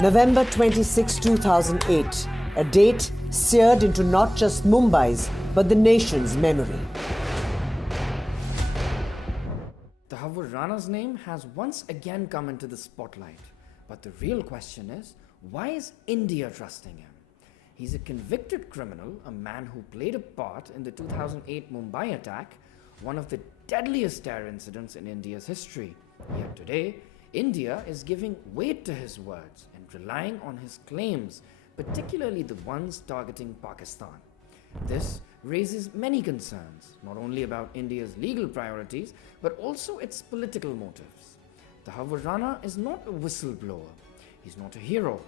November 26, 2008, a date seared into not just Mumbai's, but the nation's memory. Tahawwur Rana's name has once again come into the spotlight. But the real question is, why is India trusting him? He's a convicted criminal, a man who played a part in the 2008 Mumbai attack, one of the deadliest terror incidents in India's history. Yet today, India is giving weight to his words and relying on his claims, particularly the ones targeting Pakistan. This raises many concerns, not only about India's legal priorities, but also its political motives. Tahawwur Rana is not a whistleblower. He's not a hero.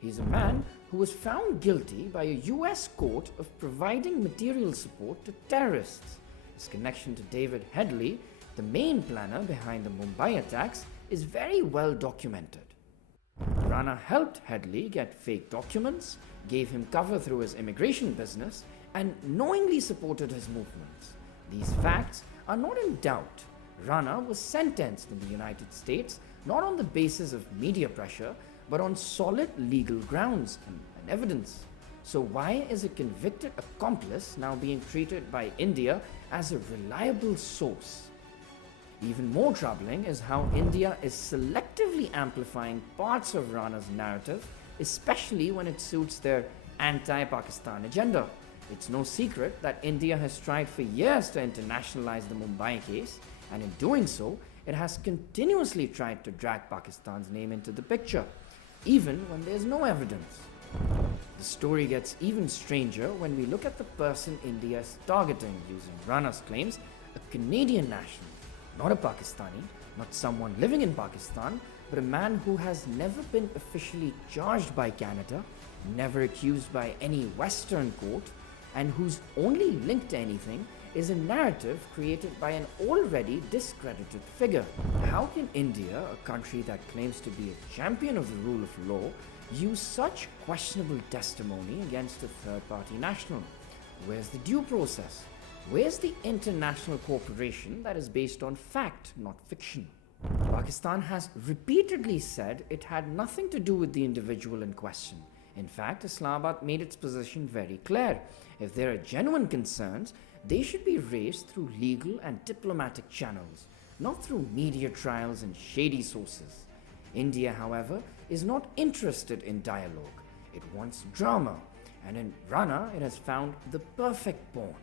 He's a man who was found guilty by a US court of providing material support to terrorists. His connection to David Headley, the main planner behind the Mumbai attacks, is very well documented. Rana helped Headley get fake documents, gave him cover through his immigration business, and knowingly supported his movements. These facts are not in doubt. Rana was sentenced in the United States not on the basis of media pressure, but on solid legal grounds and evidence. So why is a convicted accomplice now being treated by India as a reliable source? Even more troubling is how India is selectively amplifying parts of Rana's narrative, especially when it suits their anti-Pakistan agenda. It's no secret that India has tried for years to internationalize the Mumbai case, and in doing so, it has continuously tried to drag Pakistan's name into the picture, even when there's no evidence. The story gets even stranger when we look at the person India is targeting using Rana's claims, a Canadian national. Not a Pakistani, not someone living in Pakistan, but a man who has never been officially charged by Canada, never accused by any Western court, and whose only link to anything is a narrative created by an already discredited figure. How can India, a country that claims to be a champion of the rule of law, use such questionable testimony against a third-party national? Where's the due process? Where's the international cooperation that is based on fact, not fiction? Pakistan has repeatedly said it had nothing to do with the individual in question. In fact, Islamabad made its position very clear. If there are genuine concerns, they should be raised through legal and diplomatic channels, not through media trials and shady sources. India, however, is not interested in dialogue. It wants drama, and in Rana, it has found the perfect pawn.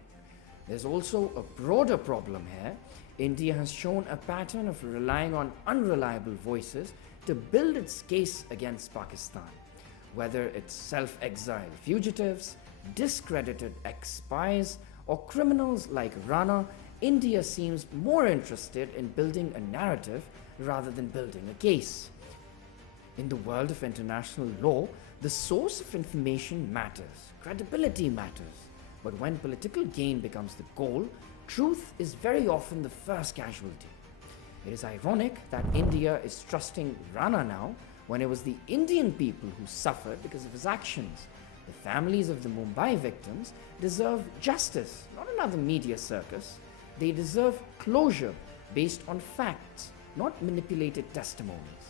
There's also a broader problem here. India has shown a pattern of relying on unreliable voices to build its case against Pakistan. Whether it's self-exiled fugitives, discredited ex-spies, or criminals like Rana, India seems more interested in building a narrative rather than building a case. In the world of international law, the source of information matters, credibility matters. But when political gain becomes the goal, truth is very often the first casualty. It is ironic that India is trusting Rana now when it was the Indian people who suffered because of his actions. The families of the Mumbai victims deserve justice, not another media circus. They deserve closure based on facts, not manipulated testimonies.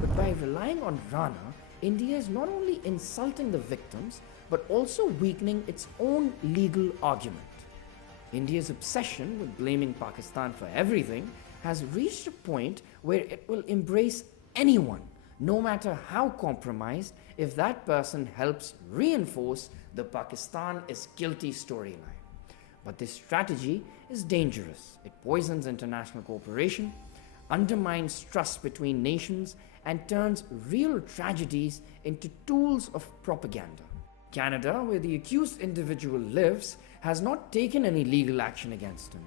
But by relying on Rana, India is not only insulting the victims, but also weakening its own legal argument. India's obsession with blaming Pakistan for everything has reached a point where it will embrace anyone, no matter how compromised, if that person helps reinforce the Pakistan is guilty storyline. But this strategy is dangerous. It poisons international cooperation, undermines trust between nations, and turns real tragedies into tools of propaganda. Canada, where the accused individual lives, has not taken any legal action against him.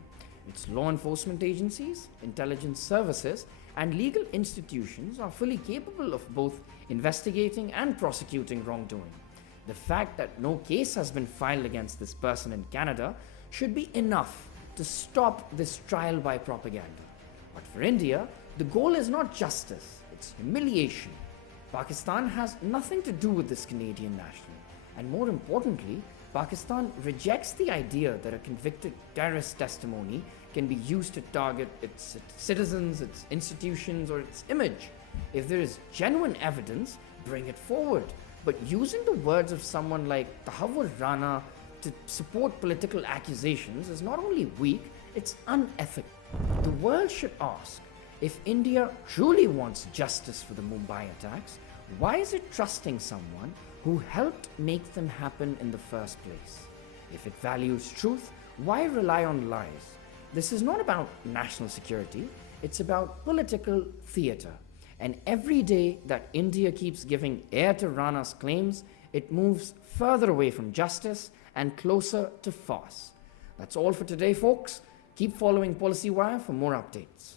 Its law enforcement agencies, intelligence services, and legal institutions are fully capable of both investigating and prosecuting wrongdoing. The fact that no case has been filed against this person in Canada should be enough to stop this trial by propaganda. But for India, the goal is not justice, it's humiliation. Pakistan has nothing to do with this Canadian national. And more importantly, Pakistan rejects the idea that a convicted terrorist testimony can be used to target its citizens, its institutions, or its image. If there is genuine evidence, bring it forward. But using the words of someone like Tahawwur Rana to support political accusations is not only weak, it's unethical. The world should ask, if India truly wants justice for the Mumbai attacks, why is it trusting someone who helped make them happen in the first place? If it values truth, why rely on lies? This is not about national security, it's about political theatre. And every day that India keeps giving air to Rana's claims, it moves further away from justice and closer to farce. That's all for today, folks. Keep following PolicyWire for more updates.